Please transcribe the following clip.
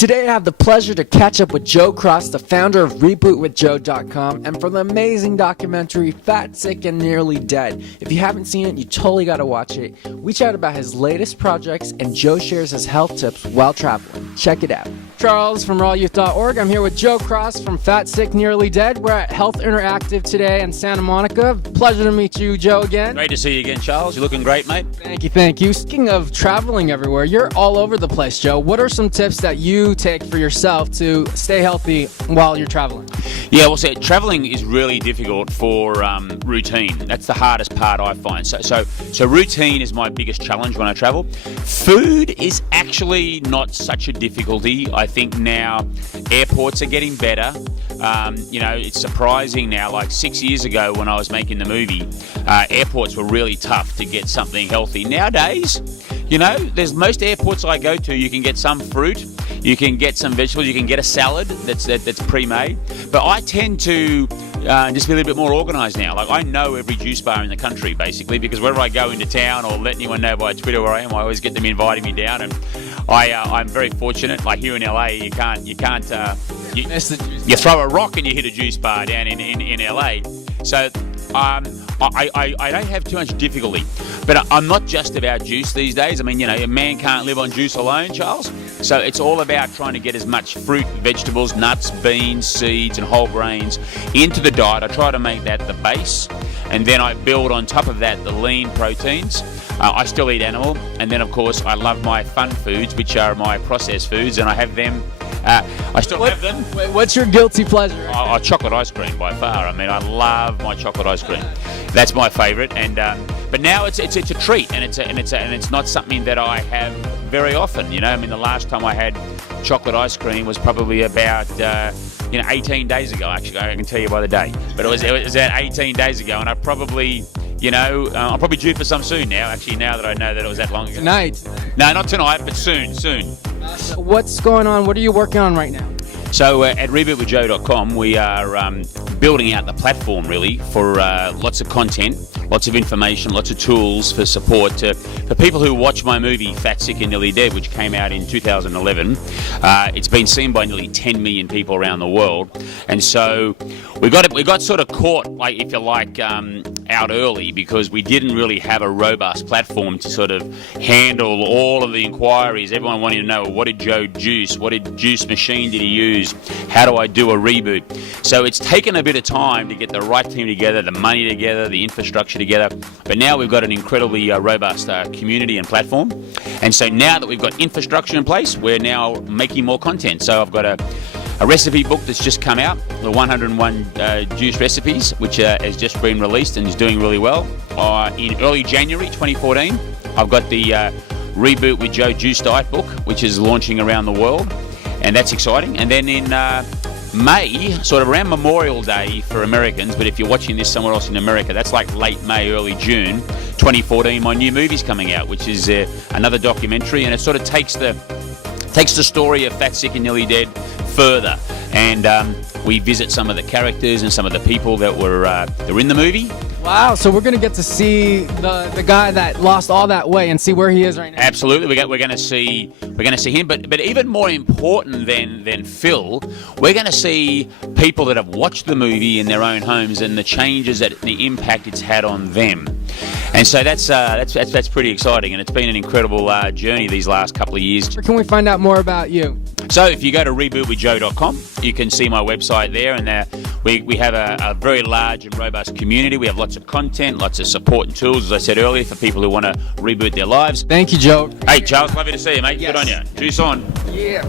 Today I have the pleasure to catch up with Joe Cross, the founder of RebootWithJoe.com, and for the amazing documentary Fat, Sick, and Nearly Dead. If you haven't seen it, you totally gotta watch it. We chat about his latest projects, and Joe shares his health tips while traveling. Check it out. Charles from rawyouth.org. I'm here with Joe Cross from Fat, Sick, Nearly Dead. We're at Health Interactive today in Santa Monica. Pleasure to meet you, Joe, again. Great to see you again, Charles. You're looking great, mate. Thank you, thank you. Speaking of traveling everywhere, you're all over the place, Joe. What are some tips that you take for yourself to stay healthy while you're traveling? Yeah, well, see, traveling is really difficult for routine. That's the hardest part I find. So routine is my biggest challenge when I travel. Food is actually not such a difficulty. I think now airports are getting better. It's surprising now, like 6 years ago when I was making the movie, airports were really tough to get something healthy. Nowadays, there's most airports I go to, you can get some fruit, you can get some vegetables, you can get a salad that's pre-made. But I tend to just be a little bit more organised now. Like, I know every juice bar in the country, basically, because wherever I go into town or let anyone know by Twitter where I am, I always get them inviting me down. And I'm very fortunate. Like here in LA, you throw a rock and you hit a juice bar down in LA. So I don't have too much difficulty. But I'm not just about juice these days. I mean, a man can't live on juice alone, Charles. So it's all about trying to get as much fruit, vegetables, nuts, beans, seeds, and whole grains into the diet. I try to make that the base, and then I build on top of that the lean proteins. I still eat animal, and then of course I love my fun foods, which are my processed foods, and I have them. I still have them. What's your guilty pleasure? Chocolate ice cream by far. I mean, I love my chocolate ice cream. That's my favourite. And but now it's a treat, and it's not something that I have very often. I mean, the last time I had chocolate ice cream was probably about 18 days ago. Actually, I can tell you by the day. But it was 18 days ago, and I probably. I'm probably due for some soon now, actually, now that I know that it was that long ago. Tonight? No, not tonight, but soon. What's going on? What are you working on right now? So at RebootWithJoe.com, we are building out the platform, really, for lots of content, lots of information, lots of tools for support for people who watch my movie, Fat, Sick, and Nearly Dead, which came out in 2011. It's been seen by nearly 10 million people around the world. And so we got sort of caught, if you like, out early, because we didn't really have a robust platform to sort of handle all of the inquiries. Everyone wanted to know, what did Joe juice? What juice machine did he use? How do I do a reboot? So it's taken a bit of time to get the right team together, the money together, the infrastructure together. But now we've got an incredibly robust community and platform. And so now that we've got infrastructure in place, we're now making more content. So I've got a recipe book that's just come out, the 101 juice recipes, which has just been released and is doing really well. In early January 2014, I've got the Reboot with Joe Juice Diet book, which is launching around the world, and that's exciting. And then in May, sort of around Memorial Day for Americans, but if you're watching this somewhere else in America, that's like late May, early June 2014, my new movie's coming out, which is another documentary, and it sort of takes the story of Fat, Sick, and Nearly Dead further, and we visit some of the characters and some of the people that were in the movie. Wow! So we're gonna get to see the guy that lost all that weight and see where he is right now. Absolutely, we're gonna see him. But even more important than Phil, we're gonna see people that have watched the movie in their own homes and the changes the impact it's had on them. And so that's pretty exciting, and it's been an incredible journey these last couple of years. Where can we find out more about you? So if you go to RebootWithJoe.com, you can see my website there, and we have a very large and robust community. We have lots of content, lots of support and tools, as I said earlier, for people who want to reboot their lives. Thank you, Joe. Hey, Charles, lovely to see you, mate. Yes. Good on you. Juice on. Yeah.